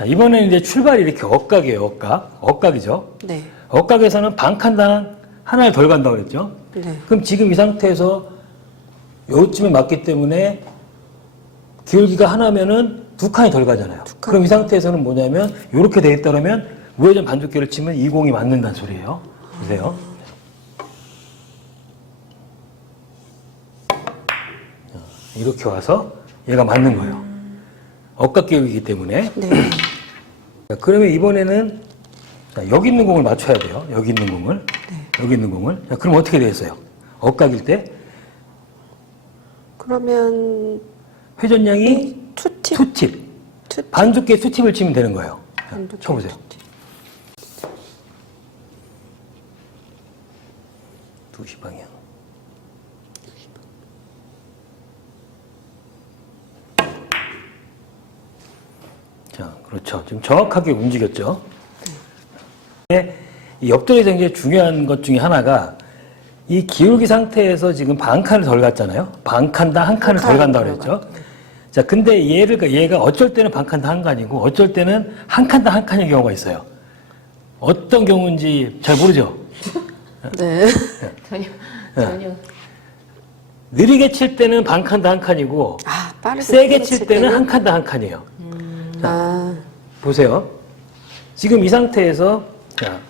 자, 이번에는 이제 출발이 이렇게 억각이에요, 억각. 억각이죠. 네. 억각에서는 반 칸당 하나를 덜 간다고 그랬죠. 네. 그럼 지금 이 상태에서 요쯤에 맞기 때문에 기울기가 하나면은 두 칸이 덜 가잖아요. 그럼 이 상태에서는 뭐냐면 이렇게 돼 있다면 우회전 반두께를 치면 이 공이 맞는다는 소리예요. 보세요. 이렇게 와서 얘가 맞는 거예요. 억각 기울기이기 때문에. 네. 자, 그러면 이번에는 자, 여기 있는 공을 맞춰야 돼요. 여기 있는 공을. 네. 여기 있는 공을. 자, 그럼 어떻게 되겠어요? 억각일 때 그러면 회전량이 투팁. 투팁. 투팁. 반두께 투팁을 치면 되는 거예요. 자, 반두께 쳐보세요. 투팁. 2시 방향. 자, 그렇죠. 지금 정확하게 움직였죠. 네. 이 옆돌이 굉장히 중요한 것 중에 하나가 이 기울기 상태에서 지금 반 칸을 덜 갔잖아요. 반 칸당 한 칸을 덜 간다고 그랬죠. 자, 근데 얘가 어쩔 때는 반 칸당 한 칸이고 어쩔 때는 한 칸당 한 칸인 경우가 있어요. 어떤 경우인지 잘 모르죠. 네. 전혀. 느리게 칠 때는 반 칸당 한 칸이고 아, 빠르게 세게 칠 때는 한 칸당 한 칸이에요. 자, 아, 보세요. 지금 이 상태에서 자,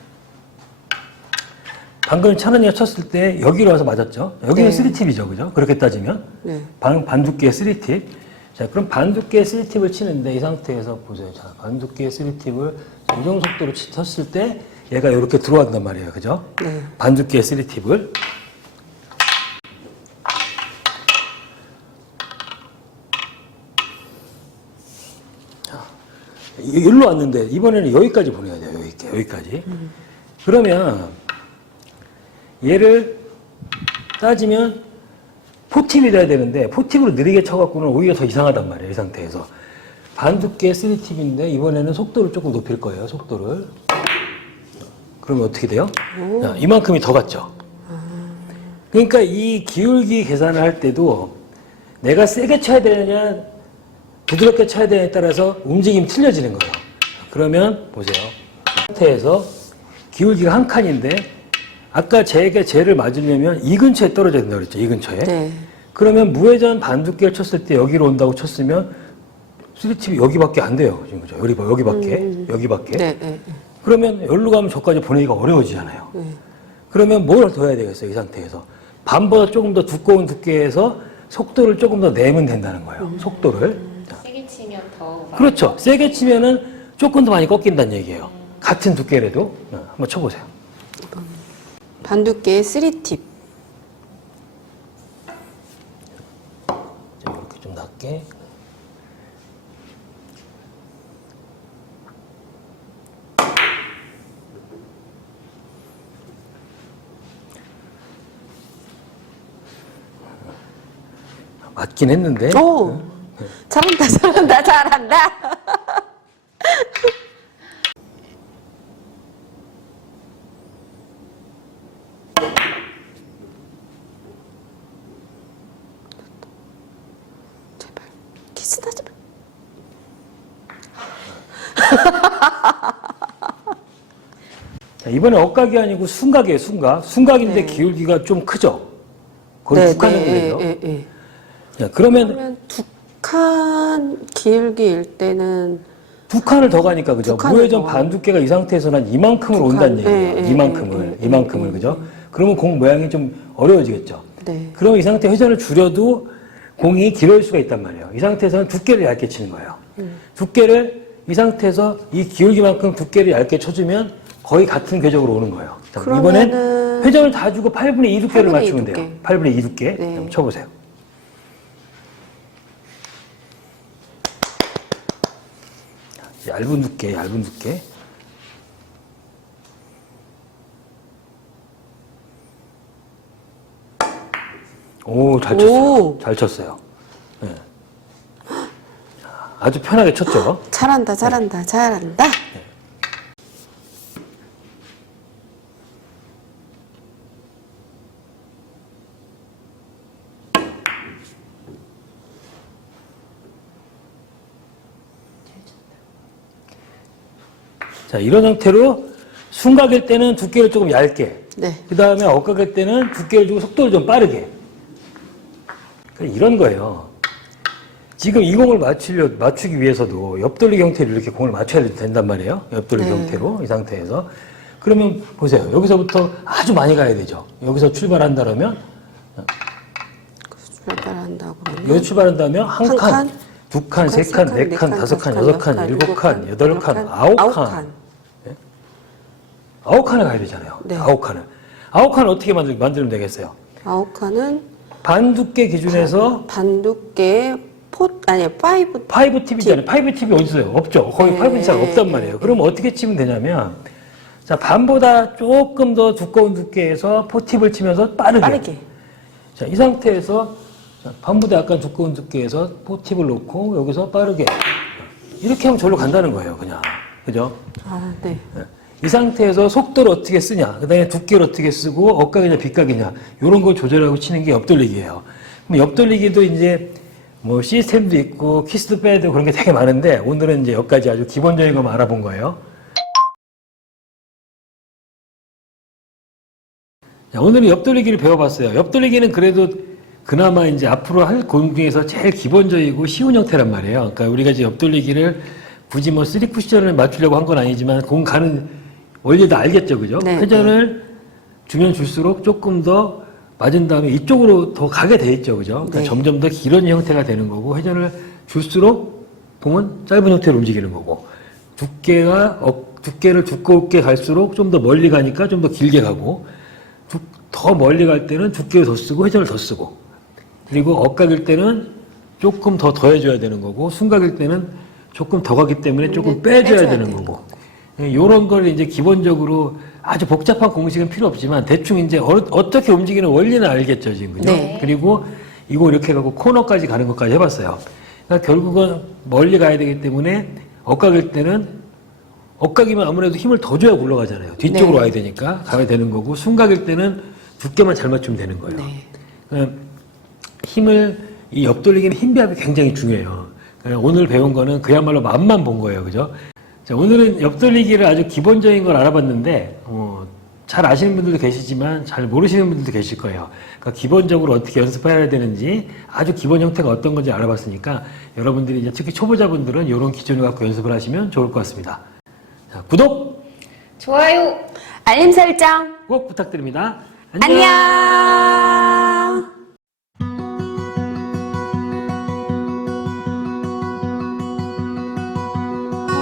방금 찬원이가 쳤을 때 여기로 와서 맞았죠. 여기는 네. 3팁이죠. 그죠? 그렇게 따지면 네. 반두께의 3팁. 자, 그럼 반두께의 3팁을 치는데 이 상태에서 보세요. 자, 반두께의 3팁을 조정 속도로 쳤을 때 얘가 이렇게 들어왔단 말이에요. 그죠? 네. 반두께의 3팁을. 여기로 왔는데 이번에는 여기까지 보내야 돼요. 여기까지. 그러면 얘를 따지면 포팁이 돼야 되는데 포팁으로 느리게 쳐갖고는 오히려 더 이상하단 말이에요. 이 상태에서. 반두께 3팁인데 이번에는 속도를 조금 높일 거예요. 속도를. 그러면 어떻게 돼요? 자, 이만큼이 더 갔죠. 그러니까 이 기울기 계산을 할 때도 내가 세게 쳐야 되느냐 부드럽게 쳐야 되느냐에 따라서 움직임이 틀려지는 거예요. 그러면 보세요. 이 상태에서 기울기가 한 칸인데 아까 쟤를 맞으려면 이 근처에 떨어져야 된다고 그랬죠. 이 근처에. 네. 그러면 무회전 반두께를 쳤을 때 여기로 온다고 쳤으면 3팁이 여기밖에 안 돼요. 지금 그죠? 여기밖에. 여기밖에. 네. 네. 그러면 여기로 가면 저까지 보내기가 어려워지잖아요. 네. 그러면 뭘 더 해야 되겠어요? 이 상태에서. 반보다 조금 더 두꺼운 두께에서 속도를 조금 더 내면 된다는 거예요. 속도를. 세게 치면 더. 그렇죠. 세게 치면은 조금 더 많이 꺾인다는 얘기예요. 같은 두께라도. 한번 쳐보세요. 반두께의 3팁. 이렇게 좀 낮게. 맞긴 했는데. 오! 잘한다, 잘한다, 잘한다. 제발, 키스다, 제발. 자, 이번에 억각이 아니고 순각이에요, 순각. 순각인데 네. 기울기가 좀 크죠? 거의 두 칸 정도 되죠? 네. 자, 그러면 그러면 두 칸 기울기일 때는 두 칸을 더 가니까, 그죠? 두 칸을 무회전 더. 반두께가 이 상태에서는 한 이만큼을 두 온다는 칸. 얘기예요. 이만큼을, 이만큼을, 그죠? 네. 그러면 공 모양이 좀 어려워지겠죠? 네. 그러면 이 상태 회전을 줄여도 공이 길어질 수가 있단 말이에요. 이 상태에서는 두께를 얇게 치는 거예요. 두께를 이 상태에서 이 기울기만큼 두께를 얇게 쳐주면 거의 같은 궤적으로 오는 거예요. 자, 이번엔 그러면은 회전을 다 주고 8분의 2 두께를 8분의 2 맞추면 두께. 돼요. 8분의 2 두께. 네. 한번 쳐보세요. 얇은 두께, 얇은 두께. 오, 잘 쳤어요. 오. 잘 쳤어요. 네. 아주 편하게 쳤죠. 잘한다, 잘한다, 잘한다. 자, 이런 형태로 순각일 때는 두께를 조금 얇게, 네. 그 다음에 엇각일 때는 두께를 주고 속도를 좀 빠르게. 그러니까 이런 거예요. 지금 이 공을 맞추기 위해서도 옆돌리기 형태로 이렇게 공을 맞춰야 된단 말이에요. 옆돌리기 네. 형태로, 이 상태에서. 그러면 보세요. 여기서부터 아주 많이 가야 되죠. 여기서 출발한다 그러면, 출발한다고 그러면 여기 출발한다면 한 칸, 두 칸, 세 칸, 네 칸, 다섯 칸, 여섯 칸, 일곱 칸, 여덟 칸, 아홉 칸. 아홉 칸을 가야 되잖아요. 네. 아홉 칸을. 아홉 칸을 어떻게 만들면 되겠어요? 아홉 칸은 반 두께 기준에서 반두께 파이브 파이브 팁이잖아요. 파이브 팁이 어디 있어요? 없죠. 거의 네. 파이브 팁이 잘 없단 말이에요. 그럼 어떻게 치면 되냐면, 자, 반보다 조금 더 두꺼운 두께에서 포팁을 치면서 빠르게. 자, 이 상태에서 자, 반보다 약간 두꺼운 두께에서 포팁을 놓고 여기서 빠르게. 이렇게 하면 절로 간다는 거예요, 그냥. 그죠? 아, 네. 이 상태에서 속도를 어떻게 쓰냐, 그 다음에 두께를 어떻게 쓰고, 엇각이냐, 빗각이냐, 이런 거 조절하고 치는 게 옆돌리기예요. 그럼 옆돌리기도 이제 뭐 시스템도 있고, 키스도 빼야 되고 그런 게 되게 많은데, 오늘은 이제 여기까지 아주 기본적인 것만 알아본 거예요. 자, 오늘은 옆돌리기를 배워봤어요. 옆돌리기는 그래도 그나마 이제 앞으로 할 공 중에서 제일 기본적이고 쉬운 형태란 말이에요. 그러니까 우리가 이제 옆돌리기를 굳이 뭐 3쿠션을 맞추려고 한 건 아니지만 공 가는 원리도 알겠죠, 그죠? 네, 회전을 주면 줄수록 조금 더 맞은 다음에 이쪽으로 더 가게 돼 있죠, 그죠? 그러니까 네. 점점 더 길어진 형태가 되는 거고, 회전을 줄수록 공은 짧은 형태로 움직이는 거고, 두께를 두껍게 갈수록 좀 더 멀리 가니까 좀 더 길게 가고, 더 멀리 갈 때는 두께를 더 쓰고 회전을 더 쓰고, 그리고 엇각일 때는 조금 더 더해줘야 되는 거고, 순각일 때는 조금 더 가기 때문에 조금 빼줘야 되는 거고, 이런 걸 이제 기본적으로 아주 복잡한 공식은 필요 없지만 대충 이제 어떻게 움직이는 원리는 알겠죠, 지금. 그죠? 네. 그리고 이거 이렇게 가고 코너까지 가는 것까지 해봤어요. 그러니까 결국은 멀리 가야 되기 때문에 엇각일 때는 엇각이면 아무래도 힘을 더 줘야 굴러가잖아요. 뒤쪽으로 네. 와야 되니까 가야 되는 거고, 순각일 때는 두께만 잘 맞추면 되는 거예요. 네. 이 옆돌리기는 힘 배합이 굉장히 중요해요. 오늘 배운 거는 그야말로 맛만 본 거예요. 그죠? 자, 오늘은 옆돌리기를 아주 기본적인 걸 알아봤는데, 잘 아시는 분들도 계시지만 잘 모르시는 분들도 계실 거예요. 그러니까 기본적으로 어떻게 연습해야 되는지 아주 기본 형태가 어떤 건지 알아봤으니까 여러분들이 이제 특히 초보자분들은 이런 기준을 갖고 연습을 하시면 좋을 것 같습니다. 자, 구독! 좋아요. 알림 설정. 꼭 부탁드립니다. 안녕.